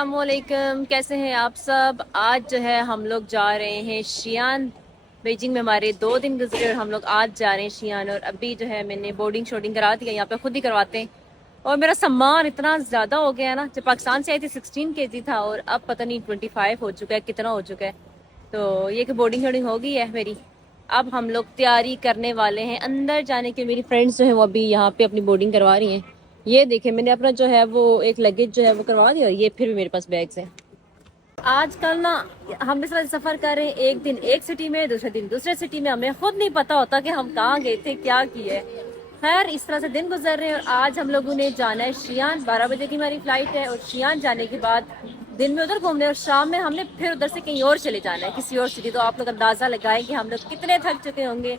अस्सलामुअलैकुम, कैसे हैं आप सब। आज जो है हम लोग जा रहे हैं शियान। बीजिंग में हमारे 2 दिन गुजरे और हम लोग आज जा रहे हैं शियान। और अभी जो है मैंने बोर्डिंग शोर्डिंग करा दिया, यहाँ पे खुद ही करवाते हैं। और मेरा सामान इतना ज़्यादा हो गया है ना, जब पाकिस्तान से आई थी 16 kg था और अब पता नहीं 25 हो चुका है, कितना हो चुका है। तो ये कि बोर्डिंग शोर्डिंग हो गई है मेरी। अब हम लोग तैयारी करने वाले हैं अंदर जाने की। मेरी फ्रेंड्स जो है वो अभी यहाँ पे अपनी बोर्डिंग करवा रही हैं। ये देखे, मैंने अपना जो है वो एक लगेज जो है वो करवा दिया और ये फिर भी मेरे पास बैग्स हैं। आजकल ना हम इस तरह सफर कर रहे हैं, एक दिन एक सिटी में, दूसरे दिन दूसरे सिटी में, हमें खुद नहीं पता होता कि हम कहाँ गए थे, क्या किए। खैर, इस तरह से दिन गुजर रहे हैं और आज हम लोगों ने जाना है शियान। 12 बजे की हमारी फ्लाइट है और शियान जाने के बाद दिन में उधर घूमने और शाम में हमने फिर उधर से कहीं और चले जाना है, किसी और सिटी। तो आप लोग अंदाजा लगाएं कि हम लोग कितने थक चुके होंगे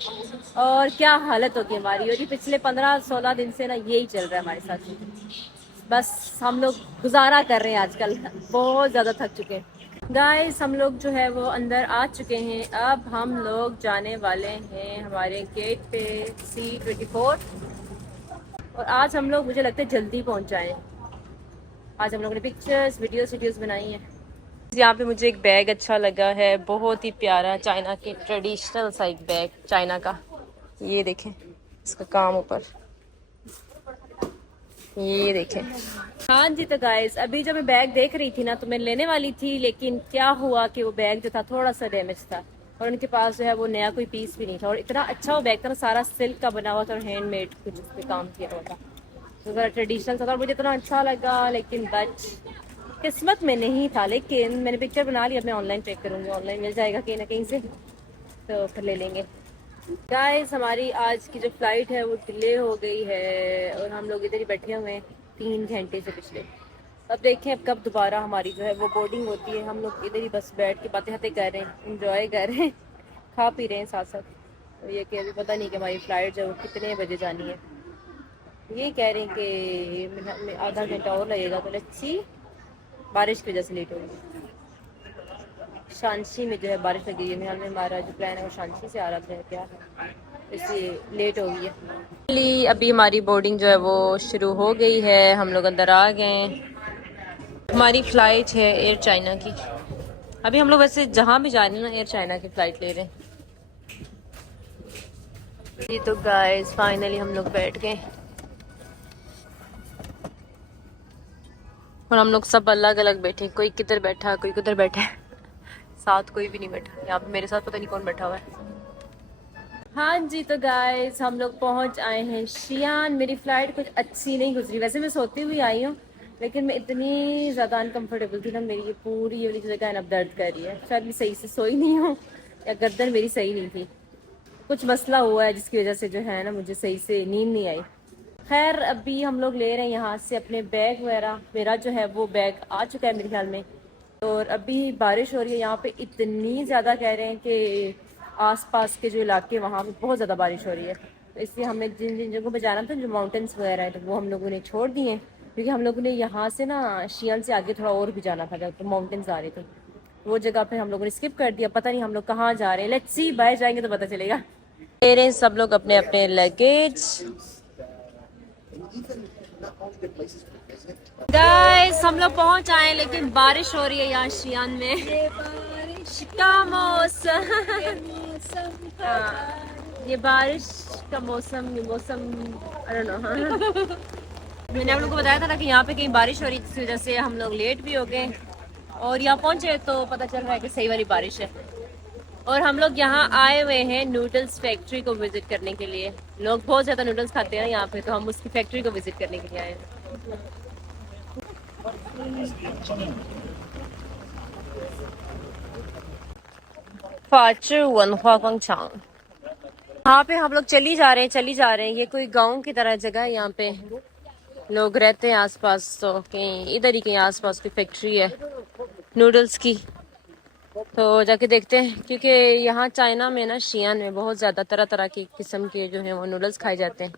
और क्या हालत होगी हमारी। और ये पिछले 15-16 दिन से ना यही चल रहा है हमारे साथ। बस हम लोग गुजारा कर रहे हैं आजकल, बहुत ज़्यादा थक चुके हैं। गाइस, हम लोग जो है वो अंदर आ चुके हैं। अब हम लोग जाने वाले हैं हमारे गेट पे C24। और आज हम लोग, मुझे लगता है, जल्दी पहुंच जाएं। आज हम लोगों ने पिक्चर्स वीडियोस बनाई हैं। यहाँ पे मुझे एक बैग अच्छा लगा है, बहुत ही प्यारा, चाइना के ट्रेडिशनल सा एक बैग, चाइना का। ये देखें इसका काम ऊपर, ये देखें। हाँ जी, तो गाइस अभी जब मैं बैग देख रही थी ना तो मैं लेने वाली थी, लेकिन क्या हुआ कि वो बैग जो था थोड़ा सा डैमेज था और उनके पास जो है वो नया कोई पीस भी नहीं था। और इतना अच्छा वो बैग था ना, सारा सिल्क का बना हुआ था और हैंडमेड कुछ उस पर काम किया हुआ था, तो ज़रा ट्रेडिशनल था और मुझे इतना अच्छा लगा। लेकिन बच किस्मत में नहीं था। लेकिन मैंने पिक्चर बना ली, अब मैं ऑनलाइन चेक करूँगी, ऑनलाइन मिल जाएगा कहीं ना कहीं से, तो फिर ले लेंगे। गाइस, हमारी आज की जो फ्लाइट है वो डिले हो गई है और हम लोग इधर ही बैठे हुए हैं 3 घंटे से पिछले। अब देखें अब कब दोबारा हमारी जो है वो बोर्डिंग होती है। हम लोग इधर ही बस बैठ के बातें बातें कर रहे हैं, इंजॉय कर रहे हैं, खा पी रहे हैं साथ साथ। तो ये कि अभी पता नहीं कि हमारी फ़्लाइट जो है वो कितने बजे जानी है। ये कह रहे हैं कि आधा घंटा और लगेगा, तो लेट्स सी। बारिश की वजह से लेट होगी। शांसी में जो है बारिश लगी है, मेरे हमारा जो प्लान है वो शांसी से आ रहा था क्या, इसलिए लेट हो गई है। अभी हमारी बोर्डिंग जो है वो शुरू हो गई है, हम लोग अंदर आ गए। हमारी फ़्लाइट है एयर चाइना की। अभी हम लोग वैसे जहाँ भी जा रहे हैं ना, एयर चाइना की फ़्लाइट ले रहे हैं। जी तो गाइस, फाइनली हम लोग बैठ गए और हम लोग सब अलग अलग बैठे, कोई किधर बैठा कोई किधर बैठा है, साथ कोई भी नहीं बैठा। यहाँ पे मेरे साथ पता नहीं कौन बैठा हुआ है। हाँ जी, तो गाइस हम लोग पहुंच आए हैं शियान। मेरी फ्लाइट कुछ अच्छी नहीं गुजरी, वैसे मैं सोती हुई आई हूँ, लेकिन मैं इतनी ज़्यादा अनकंफर्टेबल थी ना, मेरी ये पूरी वाली जगह है ना अब दर्द कर रही है। शायद मैं सही से सोई नहीं हूँ या गर्दन मेरी सही नहीं थी, कुछ मसला हुआ है जिसकी वजह से जो है ना मुझे सही से नींद नहीं आई। खैर, अभी हम लोग ले रहे हैं यहाँ से अपने बैग वगैरह। मेरा जो है वो बैग आ चुका है मेरे ख्याल में। और अभी बारिश हो रही है यहाँ पे, इतनी ज़्यादा कह रहे हैं कि आसपास के जो इलाके वहाँ पे बहुत ज़्यादा बारिश हो रही है। तो इसलिए हमें जिन जिन जगहों पे जाना था, जो माउंटेन्स वगैरह है, तो वो हम लोगों ने छोड़ दिए, क्योंकि हम लोगों ने यहाँ से ना शियान से आगे थोड़ा और भी जाना था, जब तो माउंटेन्स आ रहे थे। वो जगह पे हम लोगों ने स्किप कर दिया। पता नहीं हम लोग कहाँ जा रहे हैं, लेट्स सी, बाहर जाएंगे तो पता चलेगा। ले रहे हैं सब लोग अपने अपने लगेज। गाइस, हम लोग पहुंच आए, लेकिन बारिश हो रही है यहाँ शियान में। ये बारिश का मौसम, हाँ, ये बारिश का मौसम, ये मौसम आई डोंट नो। मैंने आप लोगों को बताया था ना कि यहाँ पे कहीं बारिश हो रही है, जिसकी वजह से हम लोग लेट भी हो गए और यहाँ पहुंचे तो पता चल रहा है कि सही वाली बारिश है। और हम लोग यहाँ आए हुए हैं नूडल्स फैक्ट्री को विजिट करने के लिए। लोग बहुत ज़्यादा नूडल्स खाते हैं यहाँ पे, तो हम उसकी फैक्ट्री को विजिट करने के लिए आए हैं। यहाँ पे हम लोग चली जा रहे हैं। ये कोई गांव की तरह जगह है, यहाँ पे लोग रहते हैं आसपास, तो कहीं इधर ही कहीं आसपास कोई फैक्ट्री है नूडल्स की, तो जाके देखते हैं। क्योंकि यहाँ चाइना में ना, शियान में बहुत ज़्यादा तरह तरह की किस्म के जो है वो नूडल्स खाए जाते हैं,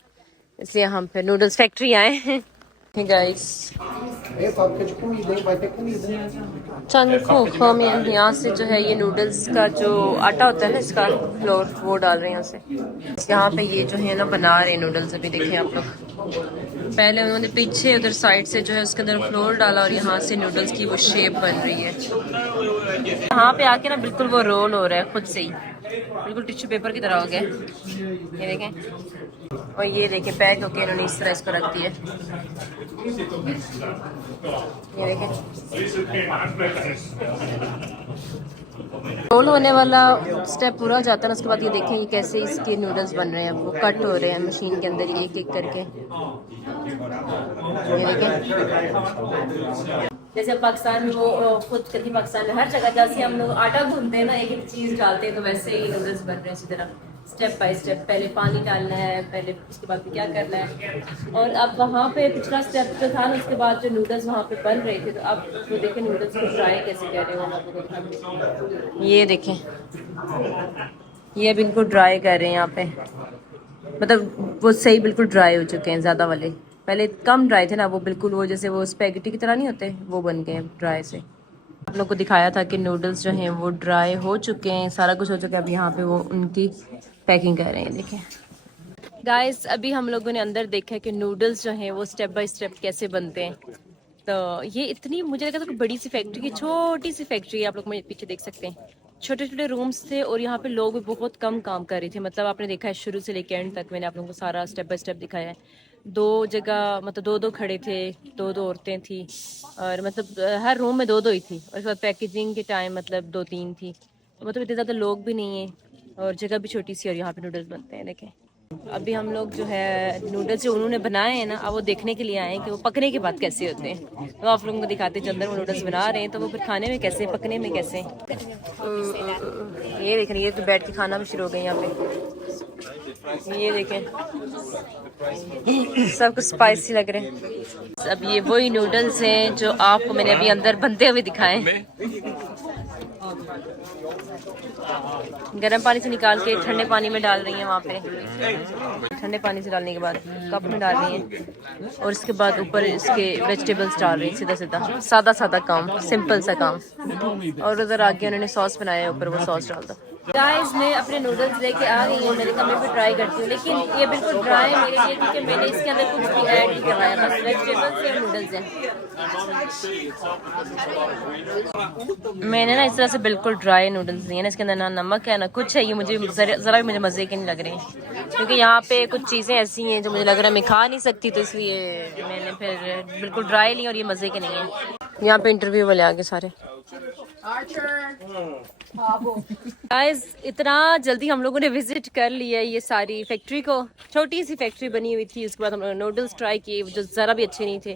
इसलिए हम फिर नूडल्स फैक्ट्री आए हैं। Hey guys, É, fábrica de comida, hein? Vai ter comida. हम यहाँ से जो है ये नूडल्स का जो आटा होता है ना इसका फ्लोर वो डाल रहे हैं यहाँ से। यहाँ पे ये जो है ना बना रहे हैं नूडल्स। अभी देखें आप लोग, पहले उन्होंने पीछे उधर साइड से जो है उसके अंदर फ्लोर डाला और यहाँ से नूडल्स की वो शेप बन रही है। यहाँ पे आके ना बिल्कुल वो रोल हो रहा है खुद से ही, बिल्कुल टिश्यू पेपर की तरह हो गया। ये देखें, और ये देखें पैक होके इन्होंने इस तरह इसको रख दिया। ये देखें, रोल होने वाला स्टेप पूरा हो जाता है ना, उसके बाद ये देखें ये कैसे इसके नूडल्स बन रहे हैं। वो कट हो रहे हैं मशीन के अंदर एक एक करके। ये देखें, जैसे पाकिस्तान में वो खुद कभी पाकिस्तान में हर जगह जैसे हम लोग आटा गूंथते हैं ना, एक एक चीज़ डालते हैं, तो वैसे ही नूडल्स बन रहे हैं इसी तरह स्टेप बाय स्टेप। पहले पानी डालना है, पहले उसके बाद क्या करना है। और अब वहाँ पे पिछला स्टेप जो था ना, उसके बाद जो नूडल्स वहाँ पे बन रहे थे, तो अब वो देखें नूडल्स को फ्राई कैसे कर रहे हो। ये देखें, ये बिल्कुल ड्राई कर रहे हैं यहाँ पे, मतलब वो सही बिल्कुल ड्राई हो चुके हैं। ज़्यादा वाले पहले कम ड्राई थे ना, वो बिल्कुल वो जैसे वो स्पैगेटी की तरह नहीं होते, वो बन गए ड्राई से। आप लोग को दिखाया था कि नूडल्स जो हैं वो ड्राई हो चुके हैं, सारा कुछ हो चुका है। अब यहाँ पे वो उनकी पैकिंग कर रहे हैं। देखें गाइस, अभी हम लोगों ने अंदर देखा है कि नूडल्स जो हैं वो स्टेप बाय स्टेप कैसे बनते हैं। तो ये इतनी मुझे लगा था कि बड़ी सी फैक्ट्री की छोटी सी फैक्ट्री है। आप लोग मुझे पीछे देख सकते हैं, छोटे छोटे रूम्स थे और यहाँ पे लोग भी बहुत कम काम कर रहे थे। मतलब आपने देखा है शुरू से लेकर एंड तक मैंने आप लोगों को सारा स्टेप बाय स्टेप दिखाया है। दो जगह मतलब दो दो खड़े थे, दो दो औरतें थी, और मतलब हर रूम में दो दो ही थी। और उसके बाद पैकेजिंग के टाइम मतलब दो तीन थी। तो मतलब इतने ज़्यादा लोग भी नहीं है और जगह भी छोटी सी, और यहाँ पे नूडल्स बनते हैं। देखें, अभी हम लोग जो है नूडल्स जो उन्होंने बनाए हैं ना, अब वो देखने के लिए आए हैं कि वो पकने के बाद कैसे होते हैं। तो आप लोगों को दिखाते हैं, जो अंदर वो नूडल्स बना रहे हैं तो वो फिर खाने में कैसे, पकने में कैसे। ये देख रही है, तो बैठ के खाना भी शुरू हो गए यहाँ पे। ये देखें, सब कुछ स्पाइसी लग रहे हैं। अब ये वही नूडल्स हैं जो आपको मैंने अभी अंदर बनते हुए दिखाए। गर्म पानी से निकाल के ठंडे पानी में डाल रही हैं वहाँ पे। ठंडे पानी से डालने के बाद कप में डाल रही हैं और इसके बाद ऊपर इसके वेजिटेबल्स डाल रही हैं। सीधा सीधा सादा सादा काम, सिंपल सा काम। और उधर आगे उन्होंने सॉस बनाया है, ऊपर वो सॉस डाल दो। गाइस, मैं अपने नूडल्स लेके आ गई हूँ। मैंने कहा मैं भी ट्राई करती हूँ, लेकिन ये बिल्कुल ड्राई है मेरे लिए क्योंकि मैंने इसके अंदर कुछ भी ऐड नहीं करवाया, बस वेजिटेबल्स और नूडल्स हैं। मैंने ना इस तरह से बिल्कुल ड्राई नूडल्स लिए ना, इसके अंदर ना नमक है ना कुछ है। ये मुझे ज़रा भी मुझे मज़े के नहीं लग रहे हैं, क्योंकि यहाँ पे कुछ चीज़ें ऐसी हैं जो मुझे लग रहा है मैं खा नहीं सकती, तो इसलिए मैंने फिर बिल्कुल ड्राई ली और ये मज़े के नहीं है। यहाँ पे इंटरव्यू वाले आगे सारे। गाइस, इतना जल्दी हम लोगों ने विजिट कर लिया ये सारी फैक्ट्री को। छोटी सी फैक्ट्री बनी हुई थी, उसके बाद हम लोगों ने नूडल्स ट्राई किए जो ज़रा भी अच्छे नहीं थे,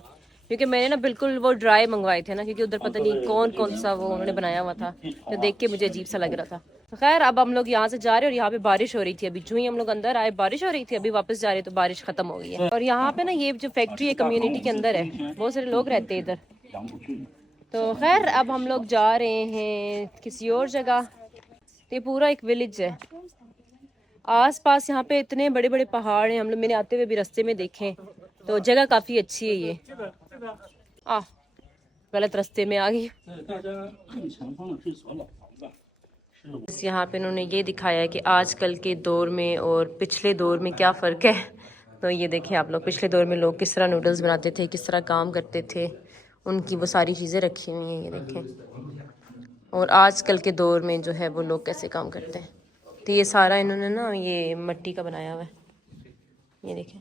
क्योंकि मैंने ना बिल्कुल वो ड्राई मंगवाए थे ना, क्योंकि उधर पता नहीं कौन कौन सा वो उन्होंने बनाया हुआ था, तो देख के मुझे अजीब सा लग रहा था। तो खैर, अब हम लोग यहाँ से जा रहे हैं और यहाँ पे बारिश हो रही थी। अभी जो ही हम लोग अंदर आए बारिश हो रही थी, अभी वापस जा रहे तो बारिश खत्म हो गई है। और यहाँ पे ना ये जो फैक्ट्री है कम्युनिटी के अंदर है, बहुत सारे लोग रहते हैं इधर। तो खैर, अब हम लोग जा रहे हैं किसी और जगह। ये पूरा एक विलेज है, आस पास यहाँ पे इतने बड़े बड़े पहाड़ हैं। हम लोग मैंने आते हुए भी रास्ते में देखे, तो जगह काफ़ी अच्छी है ये। गलत रास्ते में आ गई। यहाँ पे इन्होंने ये दिखाया है कि आजकल के दौर में और पिछले दौर में क्या फ़र्क है। तो ये देखें आप लोग, पिछले दौर में लोग किस तरह नूडल्स बनाते थे, किस तरह काम करते थे, उनकी वो सारी चीज़ें रखी हुई हैं। ये देखें, और आजकल के दौर में जो है वो लोग कैसे काम करते हैं। तो ये सारा इन्होंने ना ये मिट्टी का बनाया हुआ है। ये देखें,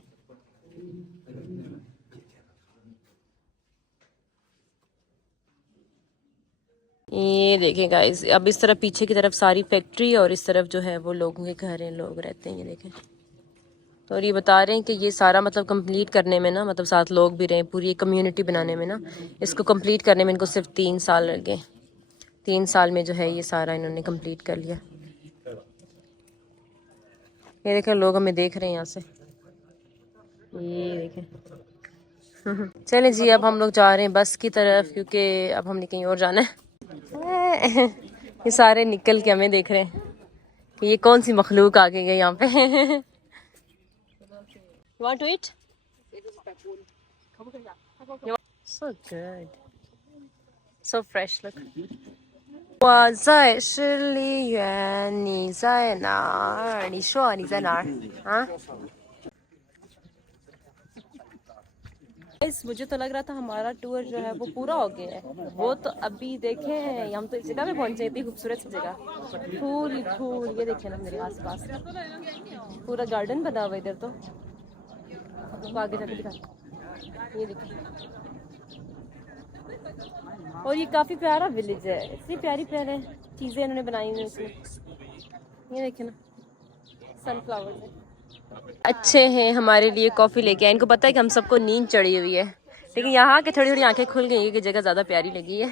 ये देखें गाइस, अब इस तरफ पीछे की तरफ सारी फैक्ट्री और इस तरफ जो है वो लोगों के घर हैं, लोग रहते हैं। ये देखें, तो और ये बता रहे हैं कि ये सारा मतलब कंप्लीट करने में ना, मतलब 7 लोग भी रहे, पूरी एक कम्युनिटी बनाने में ना, इसको कंप्लीट करने में इनको सिर्फ 3 साल लगे। 3 साल में जो है ये सारा इन्होंने कंप्लीट कर लिया। ये देखें, लोग हमें देख रहे हैं यहाँ से। ये देखें चलें जी, अब हम लोग जा रहे हैं बस की तरफ, क्योंकि अब हमने कहीं और जाना है। ये सारे निकल के हमें देख रहे हैं कि ये कौन सी मखलूक आ गई है यहाँ पे। Want to eat? So good. So fresh look. 我在十里园，你在哪儿？你说你在哪儿？啊Guys, मुझे तो लग रहा था हमारा टूर जो है वो पूरा हो गया है। वो तो अभी देखें, हम तो इस जगह पे पहुंचे, इतनी खूबसूरत सी जगह, फूल ही फूल। ये देखें ना मेरे आसपास पूरा गार्डन बना हुआ है इधर तो आगे जाके दिखा। ये देखिए, और ये काफी प्यारा विलेज है, इतनी प्यारी प्यारी चीजें इन्होंने बनाई हुई इसमें। ये देखे ना, सनफ्लावर है। अच्छे हैं, हमारे लिए कॉफी लेके आए। इनको पता है कि हम सबको नींद चढ़ी हुई है, लेकिन यहाँ के थोड़ी थोड़ी आंखें खुल गई कि जगह ज्यादा प्यारी लगी है।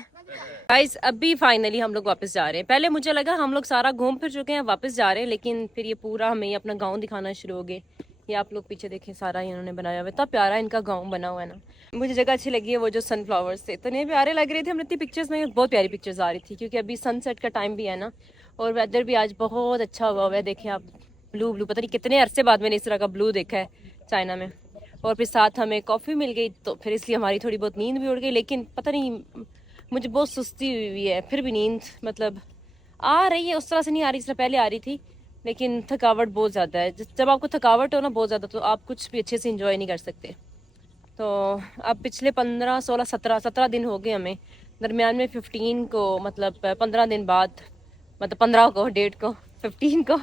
गाइस, अभी फाइनली हम लोग वापस जा रहे हैं। पहले मुझे लगा हम लोग सारा घूम फिर चुके हैं, वापस जा रहे हैं, लेकिन फिर ये पूरा हमें अपना गाँव दिखाना शुरू हो गए। ये आप लोग पीछे देखें, सारा इन्होंने बनाया हुआ है, इतना प्यारा इनका गाँव बना हुआ है ना। मुझे जगह अच्छी लगी है, वो जो सनफ्लावर्स थे इतने प्यारे लग रहे थे। हमने इतनी पिक्चर्स में बहुत प्यारी पिक्चर्स आ रही थी, क्योंकि अभी सनसेट का टाइम भी है ना, और वेदर भी आज बहुत अच्छा हुआ है। देखें आप, ब्लू ब्लू, पता नहीं कितने अरसे बाद मैंने इस तरह का ब्लू देखा है चाइना में। और फिर साथ हमें कॉफ़ी मिल गई, तो फिर इसलिए हमारी थोड़ी बहुत नींद भी उड़ गई। लेकिन पता नहीं, मुझे बहुत सुस्ती हुई है, फिर भी नींद मतलब आ रही है, उस तरह से नहीं आ रही जिस तरह पहले आ रही थी, लेकिन थकावट बहुत ज़्यादा है। जब आपको थकावट हो ना बहुत ज़्यादा, तो आप कुछ भी अच्छे से इंजॉय नहीं कर सकते। तो अब पिछले 15, 16, 17 दिन हो गए हमें, दरमियान में 15 को, मतलब 15 दिन बाद, मतलब 15 को, डेट को 15 को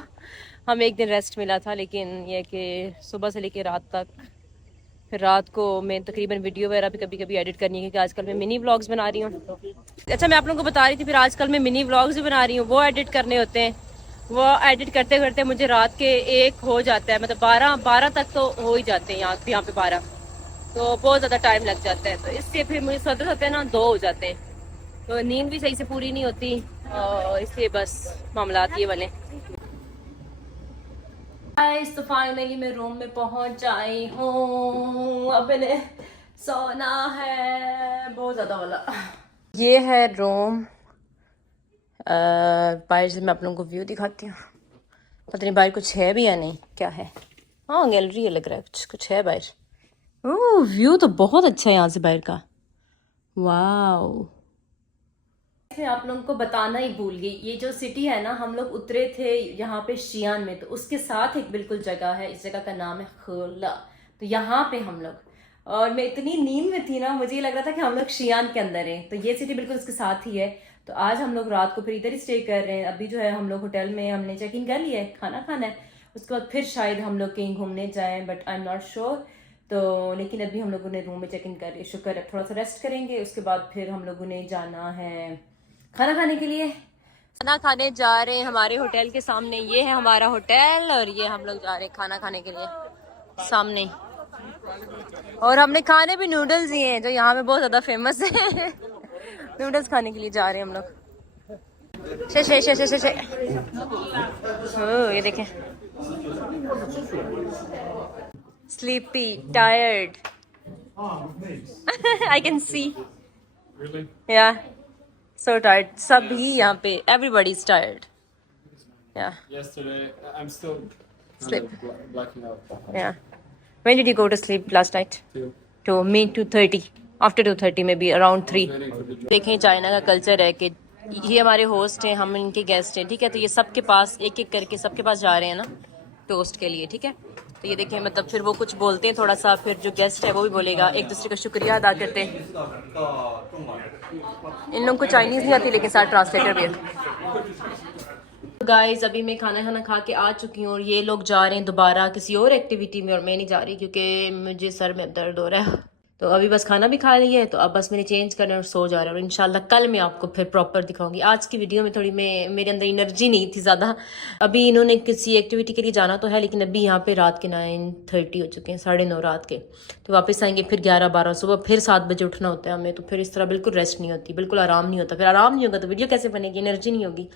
हमें एक दिन रेस्ट मिला था। लेकिन यह कि सुबह से लेकर रात तक, फिर रात को मैं तकरीबन वीडियो वगैरह भी कभी कभी एडिट करनी है, क्योंकि आजकल मैं मिनी व्लॉग्स बना रही हूँ। अच्छा, मैं आप लोगों को बता रही थी, फिर आजकल मैं मिनी व्लॉग्स भी बना रही हूँ, वो एडिट करने होते हैं। वो एडिट करते करते मुझे रात के 1 हो जाता है, मतलब 12 तक तो हो ही जाते हैं यहाँ पे 12, तो बहुत ज़्यादा टाइम लग जाता है। तो इससे फिर मुझे सोते सोते ना 2 हो जाते हैं, तो नींद भी सही से पूरी नहीं होती, और इसलिए बस मामलात ये वाले। तो फाइनली मैं रूम में पहुंच आई हूँ, अब मैंने सोना है बहुत ज़्यादा वाला। ये है रूम, बाहर से मैं आप लोगों को व्यू दिखाती हूँ। पता नहीं बाहर कुछ है भी या नहीं, क्या है। हाँ, गैलरी है लग रहा है, कुछ है बाहर। ओह, व्यू तो बहुत अच्छा है यहाँ से बाहर का, वाओ। मैं आप लोगों को बताना ही भूल गई, ये जो सिटी है ना, हम लोग उतरे थे यहाँ पे शियान में, तो उसके साथ एक बिल्कुल जगह है, इस जगह का नाम है खोला। तो यहाँ पे हम लोग, और मैं इतनी नींद में थी ना, मुझे ये लग रहा था कि हम लोग शियान के अंदर हैं। तो ये सिटी बिल्कुल उसके साथ ही है। तो आज हम लोग रात को फिर इधर ही स्टे कर रहे हैं। अभी जो है हम लोग होटल में हमने चेक इन कर लिया है, खाना खाना है, उसके बाद फिर शायद हम लोग कहीं घूमने जाएं, but I am not sure. तो लेकिन अभी हम लोगों ने रूम में चेक इन कर लिया, शुक्र है। थोड़ा सा रेस्ट करेंगे, उसके बाद फिर हम लोगों ने जाना है खाना खाने के लिए। खाना खाने जा रहे हैं हमारे होटल के सामने, ये है हमारा होटल, और ये हम लोग जा रहे हैं खाना खाने के लिए सामने। और हमने खाने भी नूडल्स ही हैं, जो यहाँ पे बहुत ज्यादा फेमस है। नूडल्स खाने के लिए जा रहे हैं हम लोग। शे शे शे शे शे। ये देखें, sleepy, tired. I can see, या so tired. Sabhi यहाँ पे, everybody is tired. Yeah. Yesterday, I'm still Sleep. blacking out. Yeah. When did you go to sleep last night? 2. To me 2:30. After 2:30 maybe around 3. Waiting for the job. देखें, China का culture है कि ये हमारे host हैं, हम इनके guest हैं, ठीक है। तो ये सबके पास एक एक करके सबके पास जा रहे हैं ना टोस्ट के लिए, ठीक है। तो ये देखें, मतलब फिर वो कुछ बोलते हैं थोड़ा सा, फिर जो गेस्ट है वो भी बोलेगा, एक दूसरे का शुक्रिया अदा करते हैं। इन लोगों को चाइनीज़ नहीं आती, लेकिन साथ ट्रांसलेटर भी है। गाइस, अभी मैं खाना खा के आ चुकी हूँ, और ये लोग जा रहे हैं दोबारा किसी और एक्टिविटी में, और मैं नहीं जा रही क्योंकि मुझे सर में दर्द हो रहा है। तो अभी बस खाना भी खा लिया है, तो अब बस मैंने चेंज करना और सो जा रहा है। और इंशाल्लाह कल मैं आपको फिर प्रॉपर दिखाऊंगी। आज की वीडियो में थोड़ी मेरे अंदर एनर्जी नहीं थी ज़्यादा। अभी इन्होंने किसी एक्टिविटी के लिए जाना तो है, लेकिन अभी यहाँ पे रात के 9:30 हो चुके हैं, 9:30 रात के। तो वापस आएंगे फिर 11-12 सुबह, फिर 7 बजे उठना होता है हमें। तो फिर इस तरह बिल्कुल रेस्ट नहीं होती, बिल्कुल आराम नहीं होता। फिर आराम नहीं होगा तो वीडियो कैसे बनेगी, एनर्जी नहीं होगी।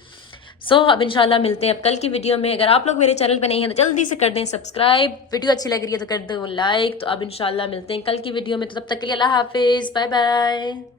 अब इंशाल्लाह मिलते हैं अब कल की वीडियो में। अगर आप लोग मेरे चैनल पे नहीं हैं तो जल्दी से कर दें सब्सक्राइब, वीडियो अच्छी लग रही है तो कर दो लाइक। तो अब इंशाल्लाह मिलते हैं कल की वीडियो में, तो तब तक के लिए अल्लाह हाफिज़, बाय बाय।